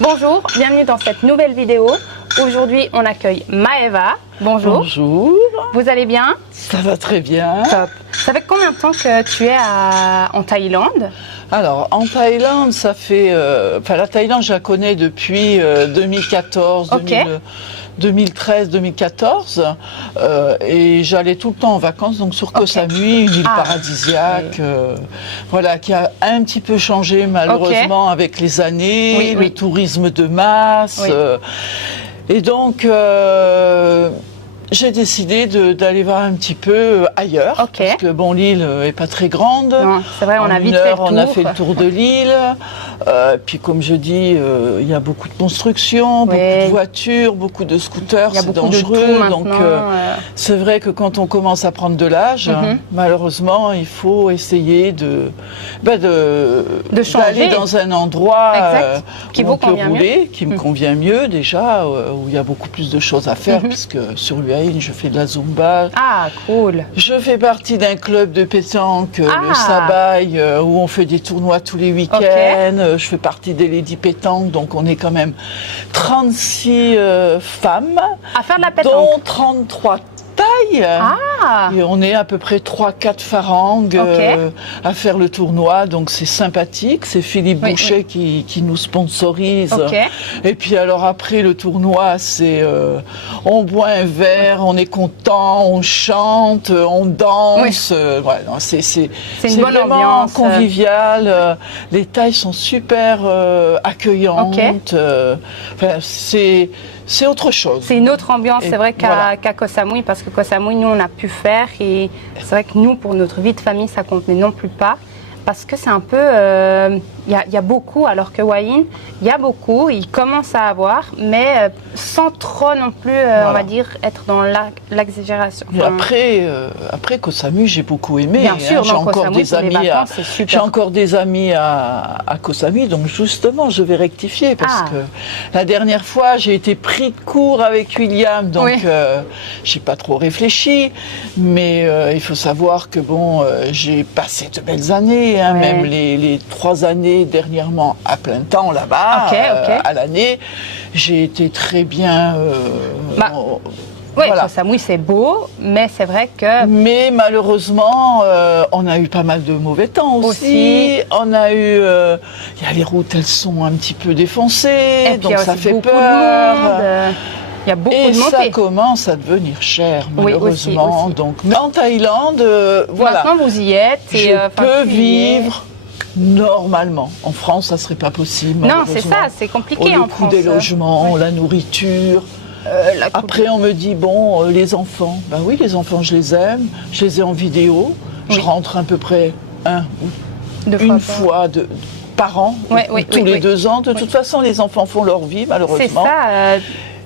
Bonjour, bienvenue dans cette nouvelle vidéo. Aujourd'hui, on accueille Maeva. Bonjour. Bonjour. Vous allez bien? Ça va très bien. Top. Ça fait combien de temps que tu es en Thaïlande? Alors, en Thaïlande, ça fait... la Thaïlande, je la connais depuis 2014, Ok. 2013-2014. Et j'allais tout le temps en vacances, donc sur Koh Samui, une île paradisiaque, voilà, qui a un petit peu changé malheureusement avec les années, le tourisme de masse. Oui. Et donc... j'ai décidé d'aller voir un petit peu ailleurs, parce que bon, l'île est pas très grande. Non, c'est vrai, on a vite fait le tour. On a fait le tour de l'île. Puis comme je dis, il y a beaucoup de constructions, beaucoup de voitures, beaucoup de scooters, c'est dangereux. Donc c'est vrai que quand on commence à prendre de l'âge, malheureusement, il faut essayer d'aller dans un endroit qui où on peut rouler, qui me convient mieux déjà, où il y a beaucoup plus de choses à faire, puisque sur l'UAE, je fais de la Zumba. Ah, cool. Je fais partie d'un club de pétanque, le Sabaï, où on fait des tournois tous les week-ends. Je fais partie des Lady Pétanque, donc on est quand même 36 femmes, à faire de la pétanque, dont 33 tailles. Et on est à peu près 3-4 farangues à faire le tournoi, donc c'est sympathique. C'est Philippe Boucher qui nous sponsorise. Et puis alors après le tournoi, c'est on boit un verre, on est content, on chante, on danse. C'est une bonne vraiment ambiance, convivial. Les Thaïs sont super accueillantes. C'est autre chose. C'est une autre ambiance, c'est vrai, qu'à Koh Samui, parce que Koh Samui, nous, on a pu faire, et c'est vrai que nous, pour notre vie de famille, ça compte, mais non plus pas, parce que c'est un peu... Il y a beaucoup, alors que Hua Hin, il y a beaucoup, il commence à avoir, mais sans trop non plus, on va dire, être dans l'exagération. Après Koh Samui, j'ai beaucoup aimé. Bien sûr, j'ai encore des amis à Koh Samui, donc justement, je vais rectifier, parce que la dernière fois, j'ai été pris de court avec William, donc j'ai pas trop réfléchi, mais il faut savoir que bon, j'ai passé de belles années, même les 3 années dernièrement à plein temps là-bas, à l'année, j'ai été très bien. Koh Samui c'est beau, mais c'est vrai que... Mais malheureusement, on a eu pas mal de mauvais temps aussi. On a eu... Il y a les routes, elles sont un petit peu défoncées, donc ça fait peur. Il y a beaucoup de montées. Et ça commence à devenir cher, malheureusement. Aussi. Donc, en Thaïlande, voilà. Maintenant, vous y êtes. Je peux vivre normalement. En France, ça serait pas possible. Non, c'est ça, c'est compliqué en France. Le coût des logements, la nourriture. Après, on me dit, bon, les enfants. Ben oui, les enfants, je les aime. Je les ai en vidéo. Je rentre à peu près une fois par an, tous les 2 ans. De toute façon, les enfants font leur vie, malheureusement. C'est ça.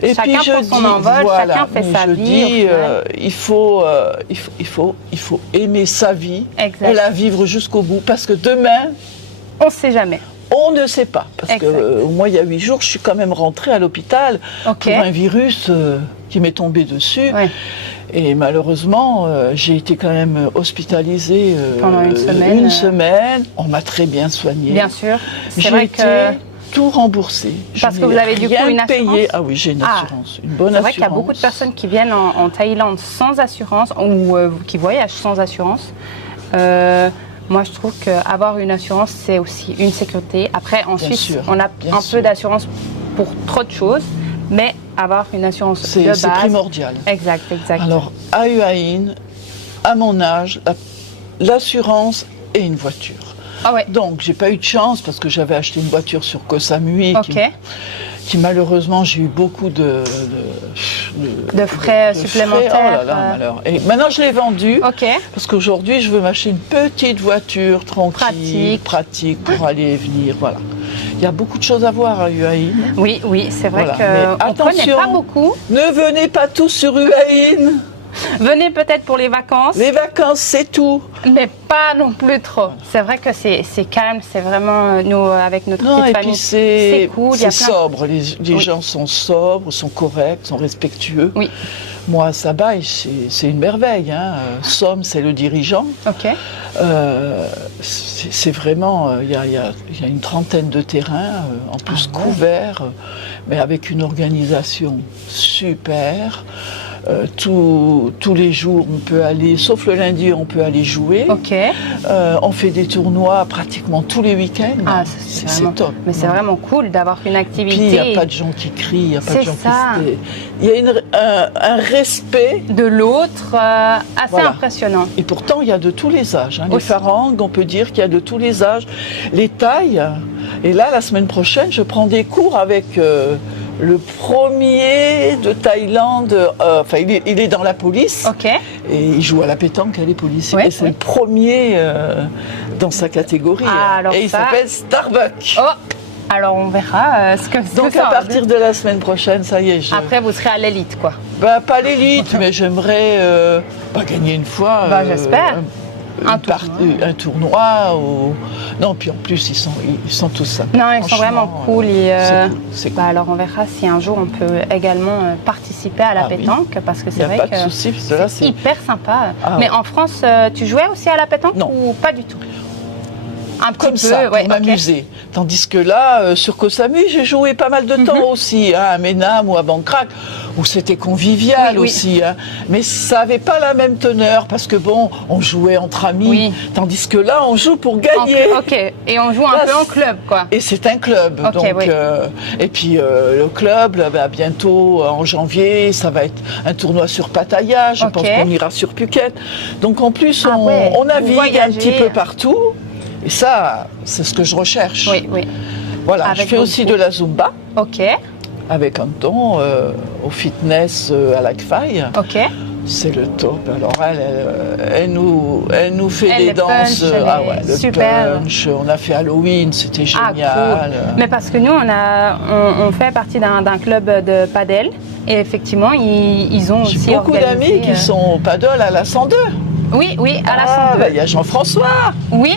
Et chacun puis prend son envol, chacun fait sa vie. Il faut aimer sa vie et la vivre jusqu'au bout, parce que demain, on ne sait jamais. On ne sait pas, parce que moi, il y a 8 jours, je suis quand même rentrée à l'hôpital pour un virus qui m'est tombé dessus. Et malheureusement, j'ai été quand même hospitalisée pendant une semaine. On m'a très bien soignée. Bien sûr. C'est vrai que tout remboursé. Parce que vous avez du coup une assurance payé. Ah oui, j'ai une assurance, une bonne assurance. C'est vrai qu'il y a beaucoup de personnes qui viennent en Thaïlande sans assurance ou qui voyagent sans assurance. Moi, je trouve qu'avoir une assurance, c'est aussi une sécurité. Après, en Suisse, on a un peu d'assurance pour trop de choses, mais avoir une assurance de base... C'est primordial. Exact. Alors, à Hua Hin, à mon âge, l'assurance et une voiture. Donc, j'ai pas eu de chance parce que j'avais acheté une voiture sur Koh Samui qui malheureusement, j'ai eu beaucoup de frais supplémentaires. Oh là là, malheur. Et maintenant, je l'ai vendue parce qu'aujourd'hui, je veux m'acheter une petite voiture tranquille, pratique pour aller et venir. Voilà. Il y a beaucoup de choses à voir à Hua Hin. Oui, c'est vrai qu'on ne connaît pas beaucoup. Ne venez pas tous sur Hua Hin. Venez peut-être pour les vacances. Les vacances, c'est tout. Mais pas non plus trop. C'est vrai que c'est calme, c'est vraiment, nous, avec notre petite famille, c'est cool. C'est sobre, les gens sont sobres, sont corrects, sont respectueux. Oui. Moi, à Sabaï, c'est une merveille. Hein. Somme, c'est le dirigeant. Ok. C'est vraiment, il y a une trentaine de terrains, en plus couverts, mais avec une organisation super. Tous les jours, on peut aller, sauf le lundi, on peut aller jouer. Ok. On fait des tournois pratiquement tous les week-ends. Ah, c'est top. Mais c'est vraiment cool d'avoir une activité. Puis il n'y a pas de gens qui crient, il n'y a pas de gens qui... Il y a un respect de l'autre assez impressionnant. Et pourtant, il y a de tous les âges. Hein. Les farangues, on peut dire qu'il y a de tous les âges. Les tailles. Et là, la semaine prochaine, je prends des cours avec... le premier de Thaïlande, il est dans la police. Ok. Et il joue à la pétanque, elle est policier. Et c'est le premier dans sa catégorie. Et il s'appelle Starbuck. Oh, alors on verra ce que c'est. Donc à partir de la semaine prochaine, ça y est. Après, vous serez à l'élite, quoi. Pas l'élite, mais j'aimerais gagner une fois. J'espère. Un tournoi Non, puis en plus ils sont tous sympas. Non, ils sont vraiment cool. C'est cool. Alors on verra si un jour on peut également participer à la pétanque, parce que c'est vrai que c'est hyper sympa. Mais en France, tu jouais aussi à la pétanque? Non. Ou pas du tout? Un comme petit peu, pour m'amuser. Tandis que là, sur Koh Samui, j'ai joué pas mal de temps aussi, à Menam ou à Bangkok, où c'était convivial aussi. Hein. Mais ça n'avait pas la même teneur, parce que on jouait entre amis, tandis que là, on joue pour gagner. Et on joue un peu en club, quoi. Et c'est un club. Et puis le club, bientôt, en janvier, ça va être un tournoi sur Pattaya, je pense qu'on ira sur Phuket. Donc en plus, on navigue un petit peu partout. Et ça, c'est ce que je recherche. Oui. Voilà, je fais aussi de la Zumba. Ok. Avec Anton, au fitness à la Kfaï. Ok. C'est le top. Alors elle nous fait des danses. Super. Punch. On a fait Halloween, c'était génial. Cool. Mais parce que nous, on fait partie d'un club de padel. Et effectivement, ils ont aussi J'ai beaucoup d'amis qui sont au paddle à la 102. Oui, à la 102. Il y a Jean-François. Oui.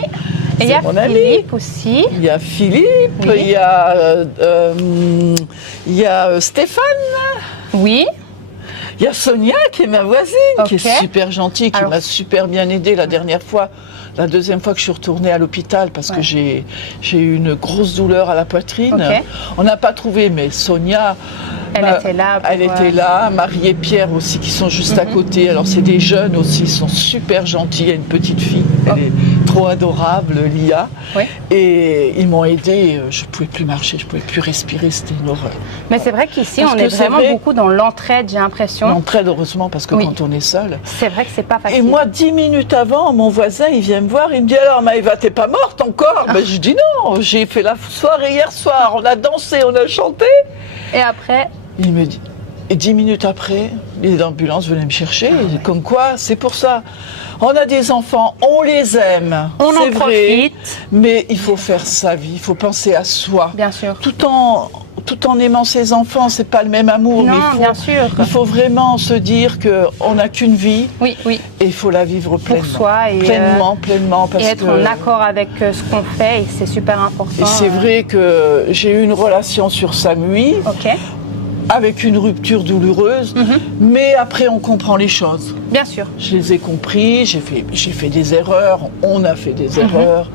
Et il y a Philippe aussi. Il y a Philippe, il y a Stéphane. Oui. Il y a Sonia qui est ma voisine, qui est super gentille, qui m'a super bien aidée la dernière fois. La deuxième fois que je suis retournée à l'hôpital parce que j'ai eu une grosse douleur à la poitrine. On n'a pas trouvé, mais Sonia, elle était là. Marie et Pierre aussi qui sont juste à côté. Alors c'est des jeunes aussi, ils sont super gentils. Il y a une petite fille, elle est trop adorable, Lia. Et ils m'ont aidée. Je ne pouvais plus marcher, je ne pouvais plus respirer, c'était une horreur. Mais c'est vrai qu'ici, on est vraiment beaucoup dans l'entraide, j'ai l'impression. L'entraide, heureusement, parce que quand on est seul. C'est vrai que c'est pas facile. Et moi, 10 minutes avant, mon voisin, il vient me voir, il me dit alors Maëva, t'es pas morte encore? Je dis non, j'ai fait la soirée hier soir, on a dansé, on a chanté. Et après? Il me dit, et 10 minutes après, les ambulances venaient me chercher, comme quoi, c'est pour ça. On a des enfants, on les aime, on en profite. Mais il faut faire sa vie, il faut penser à soi. Bien sûr. Tout en aimant ses enfants, c'est pas le même amour. Non, mais bien sûr. Il faut vraiment se dire qu'on n'a qu'une vie. Oui. Et il faut la vivre pleinement. Pour soi. Et pleinement. Parce et être en accord avec ce qu'on fait, et c'est super important. Et c'est vrai que j'ai eu une relation sur Samui. Avec une rupture douloureuse, mais après on comprend les choses. Bien sûr. Je les ai compris, j'ai fait des erreurs, on a fait des erreurs.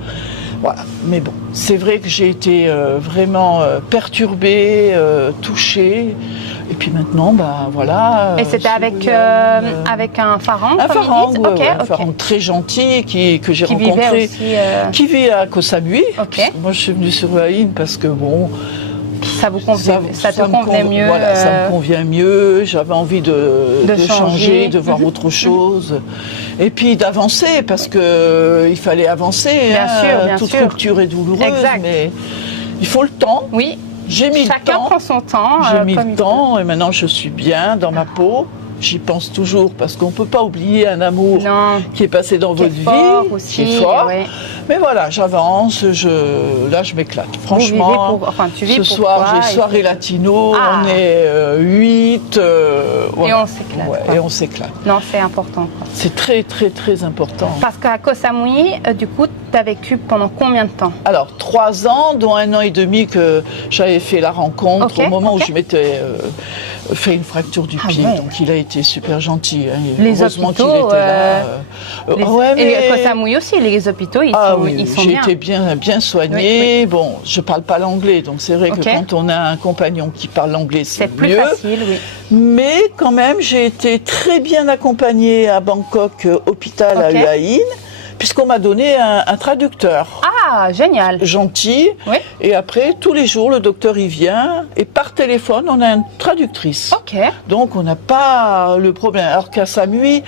Voilà. Mais bon, c'est vrai que j'ai été vraiment perturbée, touchée. Et puis maintenant, voilà. Et c'était avec un pharaon? Un pharaon, un pharaon très gentil que j'ai rencontré, qui vit à Koh Samui. Moi, je suis venue sur Haïn parce que ça vous convenait, ça te convenait mieux. Voilà, ça me convient mieux. J'avais envie de changer, de voir autre chose. Et puis d'avancer, parce qu'il fallait avancer. Bien sûr. Toute rupture est douloureuse, mais il faut le temps. Oui. J'ai mis le temps. Chacun prend son temps. J'ai mis le temps et maintenant je suis bien dans ma peau. j'y pense toujours parce qu'on ne peut pas oublier un amour qui est passé dans votre vie, aussi, qui est fort. Ouais. Mais voilà, j'avance, là je m'éclate. Franchement, ce soir j'ai soirée latino, on est 8. Voilà. Et on s'éclate. Ouais, et on s'éclate. Non, c'est important. C'est très très très important. Parce qu'à Koh Samui, du coup, tu as vécu pendant combien de temps? Alors 3 ans, dont 1 an et demi que j'avais fait la rencontre au moment où je m'étais fait une fracture du pied. Donc il a été super gentil. Hein. Heureusement qu'il était là. Et Koh Samui aussi, les hôpitaux, ils sont bien. J'ai été bien soignée. Bon, je parle pas l'anglais, donc c'est vrai que quand on a un compagnon qui parle l'anglais, c'est plus mieux. Facile, oui. Mais quand même, j'ai été très bien accompagnée à Bangkok, hôpital à Hua Hin, puisqu'on m'a donné un traducteur. Ah, génial. Gentil. Oui. Et après, tous les jours, le docteur y vient et par téléphone, on a une traductrice. Donc, on n'a pas le problème. Alors qu'à Samui,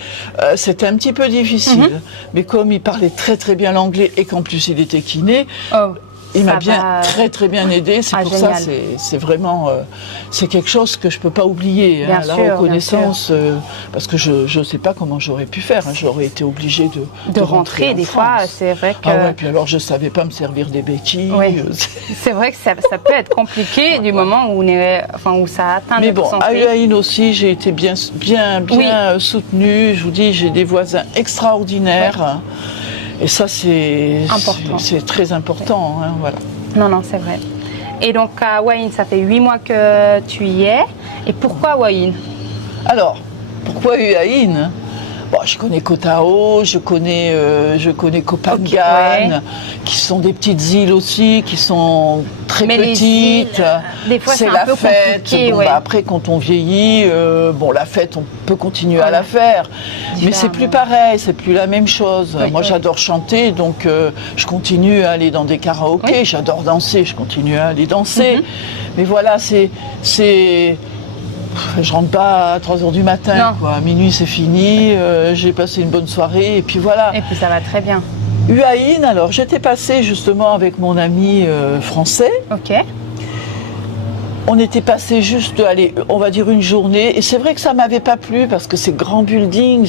c'était un petit peu difficile. Mais comme il parlait très très bien l'anglais et qu'en plus il était kiné, il m'a très bien aidé. C'est pour ça, c'est vraiment, c'est quelque chose que je peux pas oublier. Hein, la reconnaissance, parce que je sais pas comment j'aurais pu faire. Hein, j'aurais été obligée de rentrer des fois. C'est vrai que. Ah ouais, puis alors je savais pas me servir des béquilles. Oui. C'est vrai que ça peut être compliqué du moment où ça atteint. Mais bon, à Hua Hin aussi, j'ai été bien soutenue. Je vous dis, j'ai des voisins extraordinaires. Et ça, c'est très important. Hein, voilà. Non, c'est vrai. Et donc, à Hua Hin, ça fait 8 mois que tu y es. Et pourquoi Hua Hin? Alors, pourquoi Hua Hin? Bon, je connais Koh Tao, je connais Koh Phangan, qui sont des petites îles aussi, qui sont très petites. Des fois, c'est la fête. Après, quand on vieillit, la fête, on peut continuer à la faire. Mais c'est plus pareil, c'est plus la même chose. Moi, j'adore chanter, donc je continue à aller dans des karaokés. J'adore danser, je continue à aller danser. Mais voilà, je rentre pas à 3h du matin, quoi. À minuit c'est fini, j'ai passé une bonne soirée et puis voilà. Et puis ça va très bien. Hua Hin, alors j'étais passée justement avec mon ami français. On était passé juste, on va dire une journée, et c'est vrai que ça m'avait pas plu parce que c'est grand building.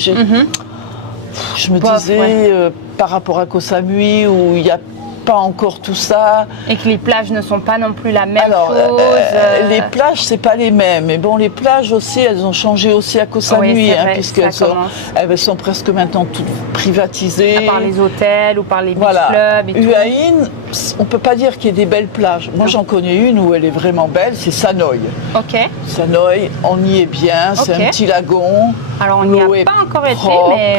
Je me disais, par rapport à Koh Samui où il y a pas encore tout ça. Et que les plages ne sont pas non plus la même chose. Les plages, c'est pas les mêmes. Mais bon, les plages aussi, elles ont changé aussi à Koh Samui, puisqu'elles sont presque maintenant toutes privatisées. Par les hôtels ou par les beach clubs et tout. Hua Hin, on peut pas dire qu'il y ait des belles plages. Moi, j'en connais une où elle est vraiment belle, c'est Sanoi. Sanoi, on y est bien, c'est un petit lagon. Alors, on n'y a pas encore été, mais...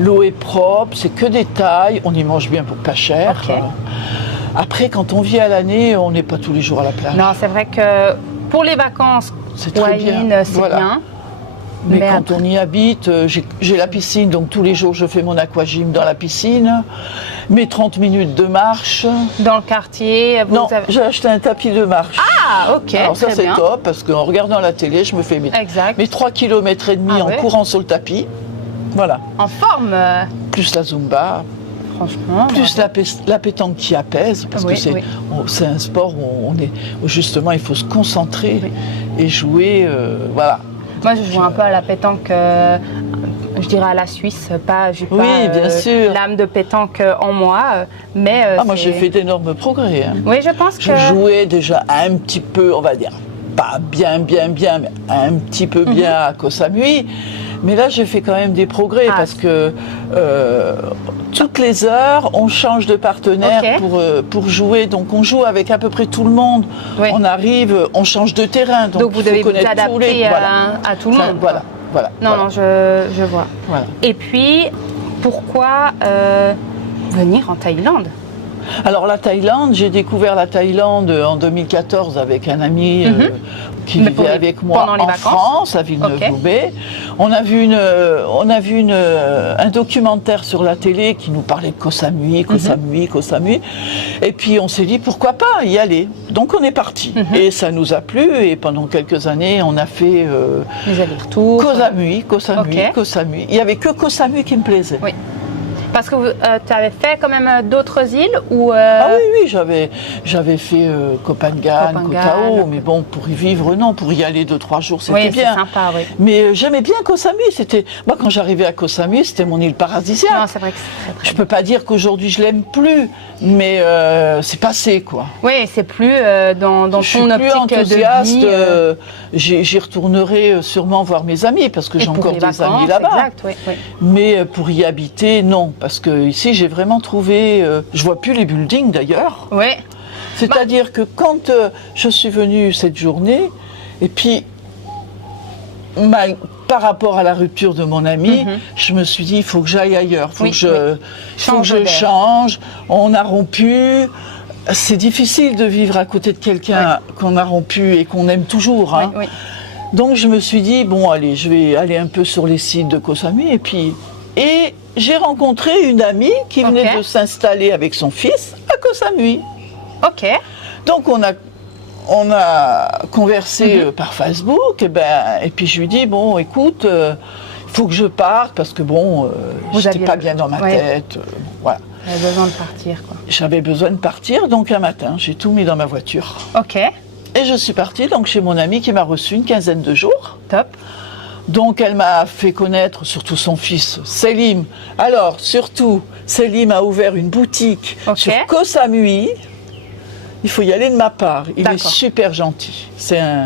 L'eau est propre, c'est que des tailles, on y mange bien pour pas cher. Après, quand on vit à l'année, on n'est pas tous les jours à la plage. Non, c'est vrai que pour les vacances, c'est très bien. Mais quand on y habite, j'ai la piscine, donc tous les jours je fais mon aquagym dans la piscine. Mes 30 minutes de marche. Dans le quartier j'ai acheté un tapis de marche. Ah, ok. Alors ça c'est top, parce qu'en regardant la télé, je me fais mes 3,5 km en courant sur le tapis. Voilà. En forme. Plus la Zumba. Franchement. Plus la pétanque qui apaise, parce que c'est un sport où justement il faut se concentrer et jouer. Voilà. Moi je joue un peu à la pétanque, je dirais à la Suisse, j'ai pas bien sûr. l'âme de pétanque en moi, mais... moi j'ai fait d'énormes progrès. Hein. Oui, je pense que... Je jouais déjà un petit peu, on va dire, pas bien, mais un petit peu bien à Koh Samui. Mais là, j'ai fait quand même des progrès parce que toutes les heures, on change de partenaire pour jouer. Donc, on joue avec à peu près tout le monde. On arrive, on change de terrain. Donc vous devez vous adapter à tout le monde. Voilà. Non, je vois. Voilà. Et puis, pourquoi venir en Thaïlande ? Alors la Thaïlande, j'ai découvert la Thaïlande en 2014 avec un ami qui vivait avec moi en France, à Villeneuve-Loubet. On a vu un documentaire sur la télé qui nous parlait de Koh Samui. Et puis on s'est dit pourquoi pas y aller. Donc on est parti. Et ça nous a plu et pendant quelques années on a fait les allers-retours. Koh Samui. Il n'y avait que Koh Samui qui me plaisait. Oui. Parce que tu avais fait quand même d'autres îles ou Ah oui, j'avais fait Copenhague, Koh Tao, mais bon, pour y vivre, non, pour y aller 2-3 jours, c'était bien. C'est sympa, oui. Mais j'aimais bien Koh Samui. Moi, quand j'arrivais à Koh Samui, c'était mon île paradisiaque. Non, c'est vrai que c'est très Je peux pas dire qu'aujourd'hui je l'aime plus, mais c'est passé, quoi. Oui, c'est plus dans ton optique plus enthousiaste, de vie. J'y retournerai sûrement voir mes amis, parce que j'ai encore des amis là-bas. Exact, oui. Mais pour y habiter, non, parce que ici j'ai vraiment trouvé. Je vois plus les buildings d'ailleurs. Oui. C'est-à-dire que quand je suis venue cette journée, et puis par rapport à la rupture de mon ami, je me suis dit il faut que j'aille ailleurs, il faut que je change. On a rompu. C'est difficile de vivre à côté de quelqu'un qu'on a rompu et qu'on aime toujours. Hein. Oui. Donc je me suis dit, bon allez, je vais aller un peu sur les sites de Koh Samui. Et j'ai rencontré une amie qui venait de s'installer avec son fils à Koh Samui. Ok. Donc on a conversé par Facebook. Et puis je lui dis, bon écoute, il faut que je parte parce que bon, j'étais pas bien dans ma tête. Voilà. J'avais besoin de partir, quoi. J'avais besoin de partir, donc un matin, j'ai tout mis dans ma voiture. Ok. Et je suis partie donc chez mon amie qui m'a reçue une quinzaine de jours. Top. Donc elle m'a fait connaître surtout son fils, Selim. Alors surtout, Selim a ouvert une boutique sur Koh Samui. Il faut y aller de ma part. Il est super gentil.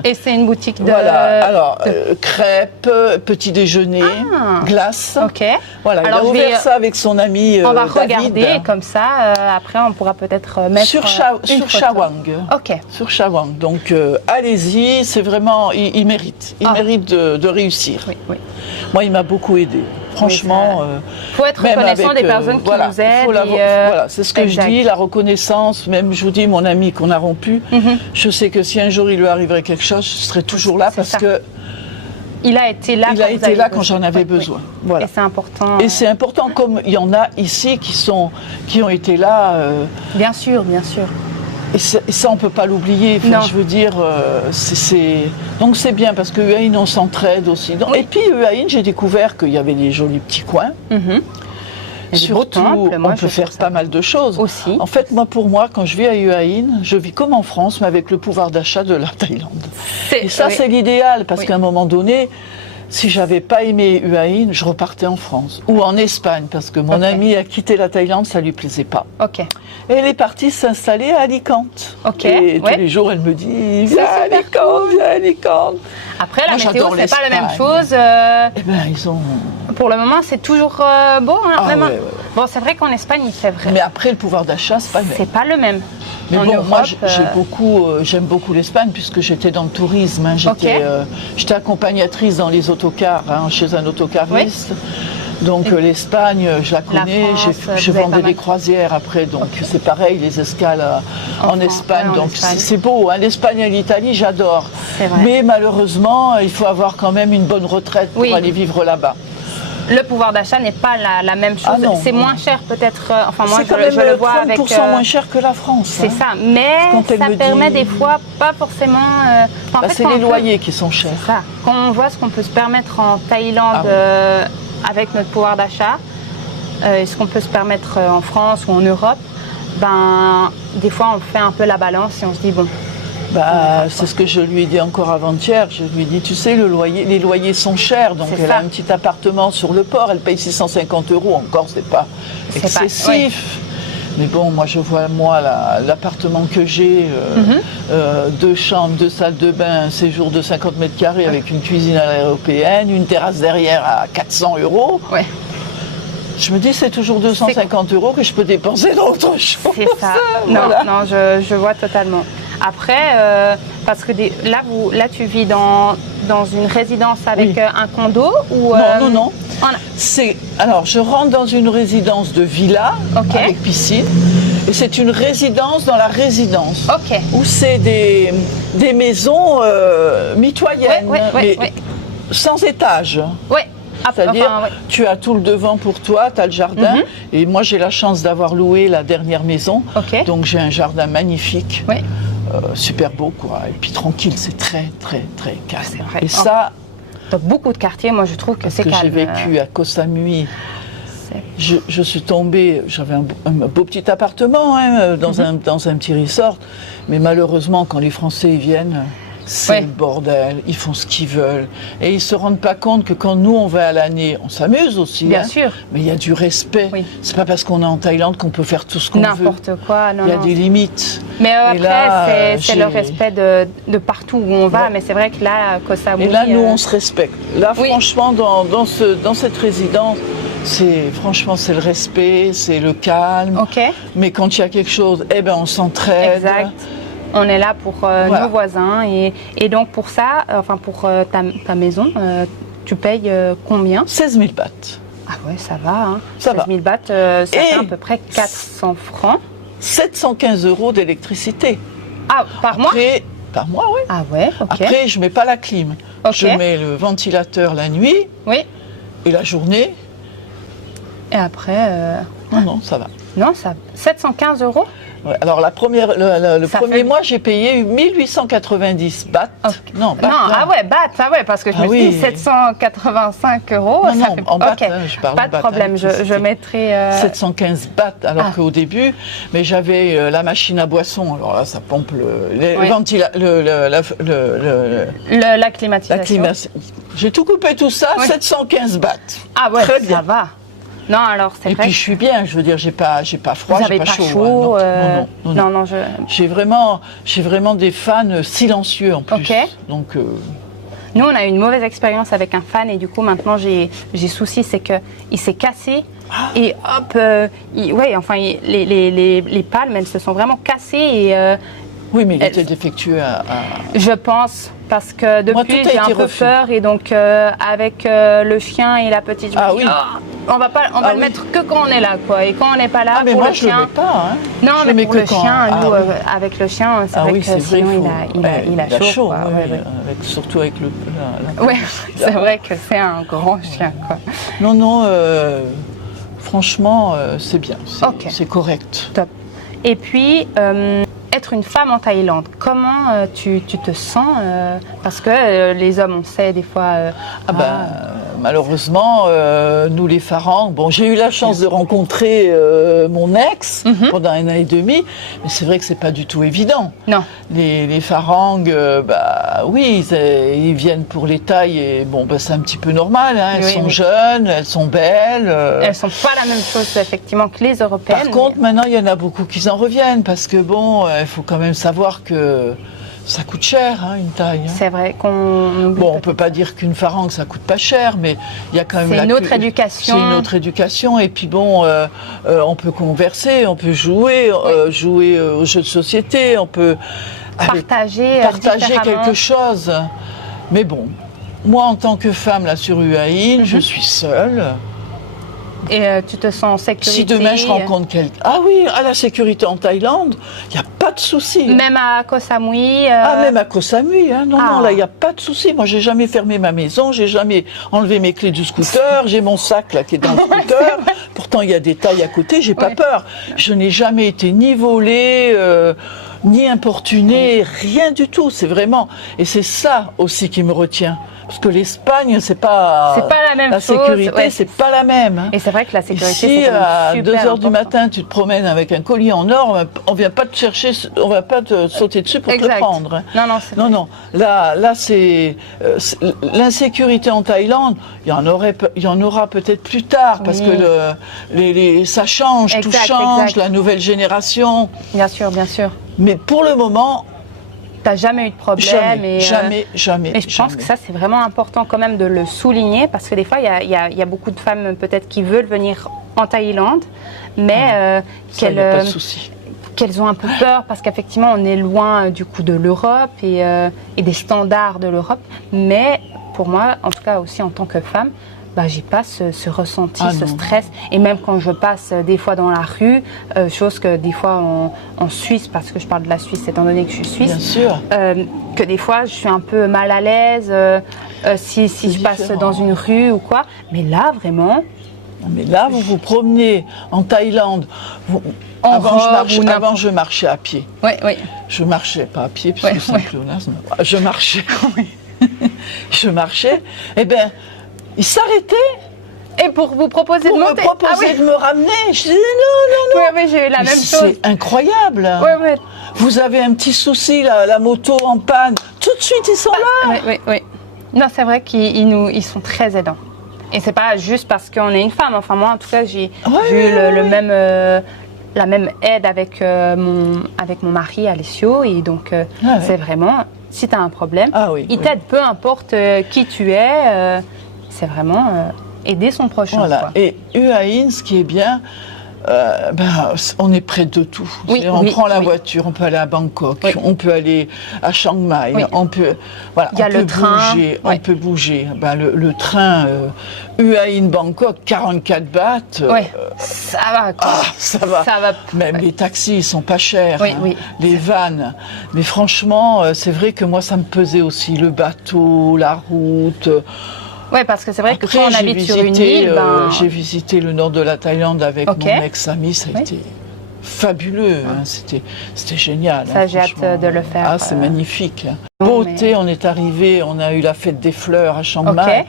Et c'est une boutique de... Voilà. Alors, crêpes, petit déjeuner, glace. Ok. Voilà, il a ouvert ça avec son ami On va David. regarder, comme ça, après on pourra peut-être mettre sur Shawang. Ok. Sur Shawang. Donc, allez-y, c'est vraiment... Il mérite. Il mérite de réussir. Oui. Moi, il m'a beaucoup aidé. Franchement, il faut être reconnaissant des personnes qui nous aident. Voilà, c'est ce que je dis, la reconnaissance. Même, je vous dis, mon ami qu'on a rompu, je sais que si un jour il lui arriverait quelque chose, je serais toujours là parce que il a été là. Quand j'en avais besoin. Voilà. Et c'est important. Et c'est important, comme il y en a ici qui ont été là. Bien sûr. Et ça, on ne peut pas l'oublier. Enfin, je veux dire, donc c'est bien parce que UAIN, on s'entraide aussi. Et puis UAIN, j'ai découvert qu'il y avait des jolis petits coins. Surtout, on peut faire pas mal de choses. Aussi. En fait, pour moi, quand je vis à UAIN, je vis comme en France, mais avec le pouvoir d'achat de la Thaïlande. Et ça, c'est l'idéal, parce qu'à un moment donné, si j'avais pas aimé UAIN, je repartais en France ou en Espagne, parce que mon amie a quitté la Thaïlande, ça lui plaisait pas. Ok. Et elle est partie s'installer à Alicante. Ok. Et tous les jours, elle me dit viens à Alicante. Après, la météo, c'est pas la même chose. Eh ben, ils ont. Pour le moment, c'est toujours beau, hein, vraiment. Ouais. Bon, c'est vrai qu'en Espagne, il fait vrai. Mais après, le pouvoir d'achat, c'est pas le même. C'est pas le même. Mais en Europe, moi, j'aime beaucoup l'Espagne puisque j'étais dans le tourisme. Hein. J'étais accompagnatrice dans les autocars, chez un autocariste. Donc l'Espagne, je la connais. Je vendais des croisières après, donc c'est pareil, les escales en Espagne. Donc c'est beau. Hein. L'Espagne et l'Italie, j'adore. Mais malheureusement, il faut avoir quand même une bonne retraite pour aller vivre là-bas. Le pouvoir d'achat n'est pas la même chose. C'est moins cher peut-être. Enfin, moi, je le vois avec. C'est 30% moins cher que la France. C'est ça. Mais ça permet des fois pas forcément. C'est les loyers qui sont chers. C'est ça. Quand on voit ce qu'on peut se permettre en Thaïlande avec notre pouvoir d'achat, et ce qu'on peut se permettre en France ou en Europe, des fois on fait un peu la balance et on se dit bon. C'est ce que je lui ai dit encore avant-hier. Je lui ai dit, tu sais, les loyers sont chers. Donc elle a un petit appartement sur le port. Elle paye 650 € encore, c'est pas excessif. Mais bon, moi je vois l'appartement que j'ai, 2 chambres, 2 salles de bain, un séjour de 50 mètres carrés avec une cuisine à l'européenne, une terrasse derrière à 400 €. Ouais. Je me dis, c'est toujours 250 € que je peux dépenser dans autre chose. C'est ça. Non, je vois totalement. Après, parce que là, tu vis dans une résidence avec un condo ou Non. Alors, je rentre dans une résidence de villa avec piscine. Et c'est une résidence dans la résidence. Où c'est des maisons mitoyennes, mais sans étage. Oui. C'est-à-dire, tu as tout le devant pour toi, tu as le jardin. Et moi, j'ai la chance d'avoir loué la dernière maison. Donc, j'ai un jardin magnifique. Super beau, quoi. Et puis tranquille, c'est très, très, très calme. C'est vrai. Et ça... Dans beaucoup de quartiers, moi, je trouve que c'est calme. Parce que j'ai vécu à Koh Samui je suis tombée, j'avais un beau petit appartement dans un petit resort, mais malheureusement, quand les Français y viennent, c'est le bordel, ils font ce qu'ils veulent. Et ils ne se rendent pas compte que quand nous, on va à l'année, on s'amuse aussi. Bien sûr. Mais il y a du respect. Oui. C'est pas parce qu'on est en Thaïlande qu'on peut faire tout ce qu'on veut. N'importe quoi. Non, il y a des limites. Mais après, c'est le respect de partout où on va. Mais c'est vrai que là, à Koh Samui... Et là, nous, on se respecte. Là, franchement, dans cette résidence, franchement, c'est le respect, c'est le calme. Mais quand il y a quelque chose, on s'entraide. Exact. On est là pour nos voisins et donc pour ça, pour ta maison, tu payes combien? 16 000 bahts. Ah ouais, ça va. Hein. Ça 16 000 bahts, ça fait à peu près 400 francs. 715 € d'électricité. Ah, par mois? Par mois, oui. Ah ouais, ok. Après, je ne mets pas la clim. Je mets le ventilateur la nuit et la journée. Et après... Non, ça va. Non, ça 715 €? Ouais, alors le premier mois, j'ai payé 1890 bahts. Okay. Non, bahts. Bahts, parce que je me suis dit 785 €. Non, en bahts, je parle pas de problème, je mettrai... 715 bahts, alors qu'au début, mais j'avais la machine à boisson, alors là, ça pompe la climatisation. J'ai tout coupé tout ça, 715 bahts. Ah ouais, très bien. Ça va. Non, alors c'est vrai. Et puis je suis bien, je veux dire, j'ai pas froid, j'ai pas chaud. Non, J'ai vraiment des fans silencieux en plus. Ok. Donc. Nous, on a eu une mauvaise expérience avec un fan et du coup maintenant j'ai souci, c'est que il s'est cassé et hop, les palmes, elles se sont vraiment cassées et. Oui, mais il était défectueux Je pense, parce que depuis j'ai un peu peur et donc avec le chien et la petite, on va le mettre que quand on est là, quoi. Et quand on n'est pas là pour le chien. Je le mets pas, hein. Non, mais pour le chien, nous, avec le chien, c'est vrai que sinon il a chaud. Quoi. Surtout avec le. Oui, c'est vrai que c'est un grand chien, quoi. Non, franchement, c'est bien, c'est correct. Top. Et puis. Être une femme en Thaïlande, comment tu te sens parce que les hommes, on sait des fois... malheureusement, nous les Pharangues, j'ai eu la chance de rencontrer mon ex pendant 1 an et demi, mais c'est vrai que c'est pas du tout évident. Non. Les Pharangues, oui, ils viennent pour les Thaïs et c'est un petit peu normal, hein, elles sont jeunes, elles sont belles. Elles sont pas la même chose effectivement que les Européennes. Par contre, maintenant, il y en a beaucoup qui en reviennent parce que il faut quand même savoir que ça coûte cher, une Thaï. C'est vrai qu'on... on peut pas dire qu'une Pharangue, ça coûte pas cher, mais il y a quand même... C'est une autre éducation. C'est une autre éducation, et puis on peut converser, on peut jouer aux jeux de société, on peut... Partager quelque chose. Mais moi, en tant que femme, là, sur Hua Hin, je suis seule. Et tu te sens en sécurité? Si demain je rencontre quelqu'un... Ah oui, à la sécurité en Thaïlande, il n'y a pas de souci. Même à Koh Samui même à Koh Samui, non, là, il n'y a pas de souci. Moi, j'ai jamais fermé ma maison, j'ai jamais enlevé mes clés du scooter, j'ai mon sac là qui est dans le scooter. Pourtant, il y a des Thaïs à côté, j'ai pas peur. Je n'ai jamais été ni volée, ni importunée, rien du tout. C'est vraiment... Et c'est ça aussi qui me retient. Parce que l'Espagne, c'est pas la même chose. La sécurité, c'est pas la même. Hein. Et c'est vrai que la sécurité, ici, c'est à 2h du matin, tu te promènes avec un collier en or, on vient pas te chercher, on va pas te sauter dessus pour te le prendre. Hein. Non. Là, c'est l'insécurité en Thaïlande. Il y en aura peut-être plus tard parce que ça change, tout change, la nouvelle génération. Bien sûr. Mais pour le moment. T'as jamais eu de problème? Jamais. Et je pense que ça, c'est vraiment important quand même de le souligner parce que des fois, il y a beaucoup de femmes peut-être qui veulent venir en Thaïlande, mais qu'elles ont un peu peur parce qu'effectivement, on est loin du coup de l'Europe et des standards de l'Europe. Mais pour moi, en tout cas aussi en tant que femme, j'ai pas ce ressenti, ce stress. Et même quand je passe des fois dans la rue, chose que des fois en Suisse, parce que je parle de la Suisse étant donné que je suis suisse, bien sûr. Que des fois je suis un peu mal à l'aise si je passe dans une rue ou quoi. Mais là, vraiment... Mais là, vous vous promenez en Thaïlande. Avant, je marchais à pied. Oui. Je marchais pas à pied, puisque c'est un pléonasme. Je marchais. Je marchais. Eh bien... Ils s'arrêtaient Et pour vous proposer de monter. Pour me proposer de me ramener. Je disais non. Oui, mais j'ai eu la même chose. C'est incroyable. Oui. Vous avez un petit souci, la moto en panne. Tout de suite, ils sont là. Oui. Non, c'est vrai qu'ils sont très aidants. Et c'est pas juste parce qu'on est une femme. Enfin, moi, en tout cas, j'ai eu la même aide avec mon mari, Alessio. Et donc, c'est vraiment, si tu as un problème, il t'aide, peu importe qui tu es. C'est vraiment aider son prochain. Voilà. Quoi. Et UAIN, ce qui est bien, on est près de tout. On prend la voiture, on peut aller à Bangkok, on peut aller à Chiang Mai, on peut, il y a le train. On peut bouger. Le train UAIN Bangkok, 44 bahts. Ça va. Quoi. Ça va. Même les taxis, ils sont pas chers. Les vannes. Mais franchement, c'est vrai que moi, ça me pesait aussi. Le bateau, la route. Oui, parce que c'est vrai que quand on habite sur une île, j'ai visité le nord de la Thaïlande avec mon ex-ami, ça a été fabuleux, c'était génial. Ça, j'ai hâte de le faire. C'est magnifique. Beauté, on est arrivé, on a eu la fête des fleurs à Chiang Mai.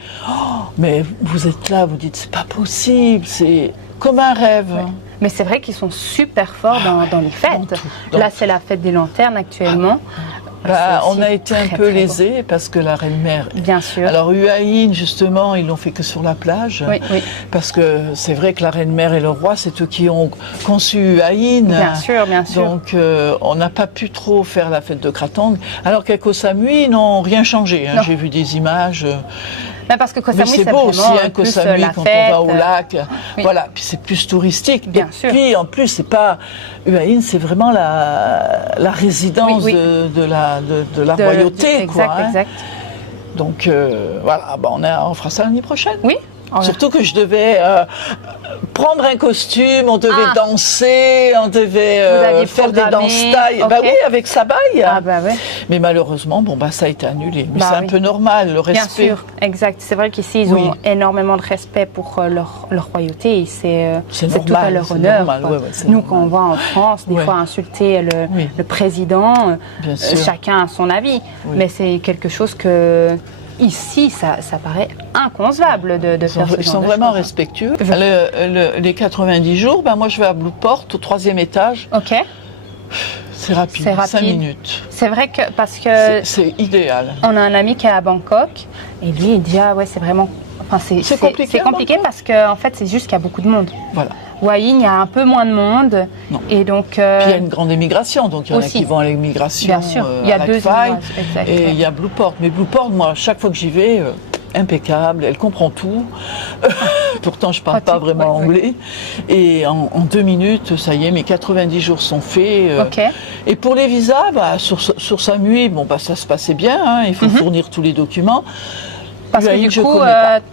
Mais vous êtes là, vous dites, c'est pas possible, c'est comme un rêve. Mais c'est vrai qu'ils sont super forts dans les fêtes. Là, c'est la fête des lanternes actuellement. On a été un peu lésés parce que la reine-mère. Bien sûr. Alors UAIN, justement, ils l'ont fait que sur la plage. Parce que c'est vrai que la reine-mère et le roi, c'est eux qui ont conçu UAIN. Bien sûr. Donc on n'a pas pu trop faire la fête de Krathong. Alors qu'à Koh Samui, ils n'ont rien changé. J'ai vu des images. Parce que Koh Samui, c'est beau aussi, Koh Samui, quand on va au lac. Voilà, puis c'est plus touristique. Bien sûr. Puis en plus, c'est pas UAIN, c'est vraiment la résidence de la royauté. Exact. Donc voilà, on fera ça l'année prochaine. Oui. Surtout que je devais prendre un costume, on devait danser, on devait faire des danse-taille. Oui, avec sa baille. Mais malheureusement, ça a été annulé. Mais c'est un peu normal, le respect. Bien sûr, exact. C'est vrai qu'ici, ils ont énormément de respect pour leur royauté. Et c'est tout à leur honneur. Nous, quand on va en France, des fois insulter le président, chacun a son avis. Mais c'est quelque chose que... Ici, ça paraît inconcevable de faire ce genre de choses. Ils sont vraiment respectueux. Les 90 jours, moi je vais à Blueport, au 3e étage. Ok. C'est rapide, 5 minutes. C'est vrai que parce que... C'est idéal. On a un ami qui est à Bangkok et lui il dit c'est vraiment... c'est compliqué parce qu'en fait c'est juste qu'il y a beaucoup de monde. Voilà. UAIN, il y a un peu moins de monde. Non. Et donc, puis il y a une grande émigration, donc il y en a qui vont à l'immigration. Bien sûr, il y a deux failles, et il y a Blueport. Mais Blueport, moi, chaque fois que j'y vais, impeccable, elle comprend tout. Pourtant, je ne parle pas vraiment anglais. Et en 2 minutes, ça y est, mes 90 jours sont faits. Et pour les visas, sur Samui, ça se passait bien. Il faut fournir tous les documents. Parce que du coup,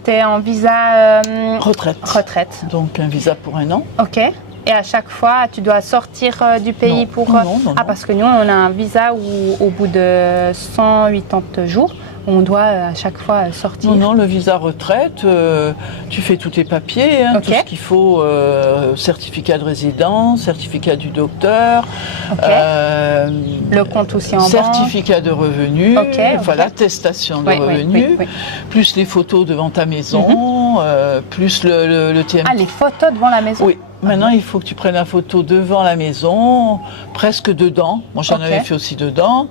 tu es en visa retraite. Donc un visa pour 1 an. Ok. Et à chaque fois, tu dois sortir du pays pour... Non. Parce que nous, on a un visa où au bout de 180 jours, on doit à chaque fois sortir. Non, le visa retraite, tu fais tous tes papiers, tout ce qu'il faut, certificat de résidence, certificat du docteur, le compte aussi en certificat de revenus, l'attestation de revenus, plus les photos devant ta maison, plus le TM. Ah, les photos devant la maison. Oui. Maintenant, il faut que tu prennes la photo devant la maison, presque dedans. Moi, j'en avais fait aussi dedans.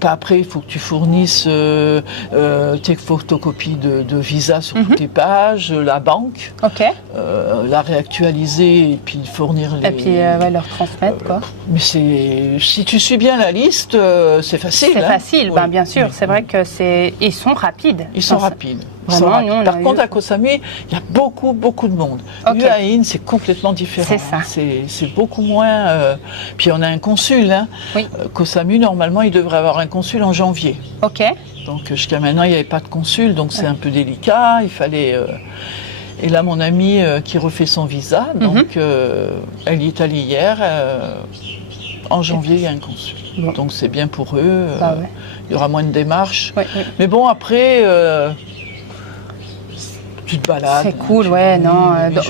Après, il faut que tu fournisses tes photocopies de visa sur toutes tes pages, la banque, la réactualiser et puis fournir les... Et puis leur transmettre, quoi. Mais si tu suis bien la liste, c'est facile. C'est facile, bien sûr. C'est vrai que ils sont rapides. Ils sont rapides. Vraiment, Par contre, à Koh Samui, il y a beaucoup de monde. UAIN, c'est complètement différent. C'est ça. C'est beaucoup moins... Puis on a un consul. Koh Samui, normalement, il devrait avoir un consul en janvier. Donc jusqu'à maintenant, il n'y avait pas de consul, donc c'est un peu délicat. Il fallait... Et là, mon amie qui refait son visa, donc elle y est allée hier. En janvier, il y a un consul. Donc c'est bien pour eux. Il y aura moins de démarches. Mais bon, après... tu te balades. C'est cool,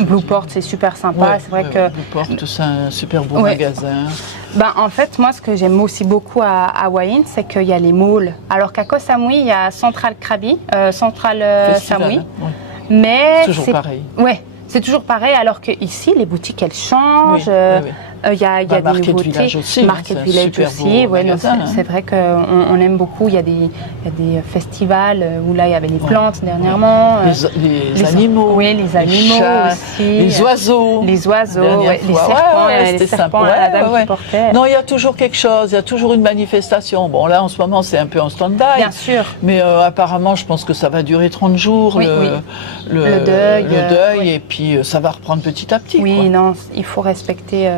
Blueport, c'est super sympa. C'est vrai que Blueport, c'est un super beau magasin. En fait, moi, ce que j'aime aussi beaucoup à UAIN, c'est qu'il y a les malls. Alors qu'à Koh Samui, il y a Central Krabi, Central Samui. Mais c'est toujours pareil. Ouais, c'est toujours pareil, alors qu'ici, les boutiques, elles changent. Il y a des Market nouveautés. Village aussi. Market Village aussi. Ouais, c'est vrai qu'on aime beaucoup. Il y a des festivals où là, il y avait les plantes dernièrement. Les animaux. Oui, les animaux chats, aussi. Les oiseaux. Les oiseaux, les serpents. C'était sympa. La dame qui portait. Non, il y a toujours quelque chose. Il y a toujours une manifestation. Bon, là, en ce moment, c'est un peu en stand-by. Bien sûr. Mais apparemment, je pense que ça va durer 30 jours. Le deuil. Et puis, ça va reprendre petit à petit. Oui, non, il faut respecter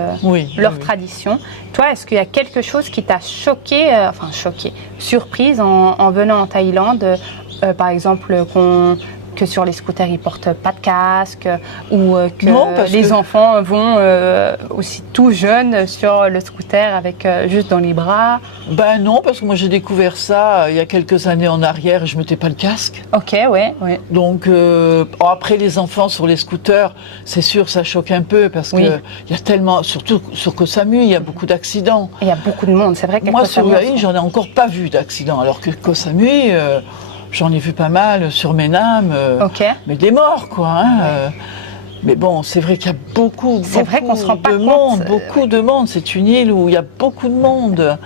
leur tradition. Toi, est-ce qu'il y a quelque chose qui t'a choqué, surprise en venant en Thaïlande, par exemple que sur les scooters ils portent pas de casque ou que les enfants vont aussi tout jeunes sur le scooter avec juste dans les bras? Ben non, parce que moi j'ai découvert ça il y a quelques années en arrière et je mettais pas le casque. Ok, ouais. Donc après les enfants sur les scooters, c'est sûr ça choque un peu parce que il y a tellement, surtout sur Koh Samui, il y a beaucoup d'accidents. Il y a beaucoup de monde, c'est vrai. Moi sur Hue j'en ai encore pas vu d'accident, alors que Koh Samui j'en ai vu pas mal sur Menam, mais des morts, quoi. Mais bon, c'est vrai qu'il y a beaucoup de monde. C'est une île où il y a beaucoup de monde.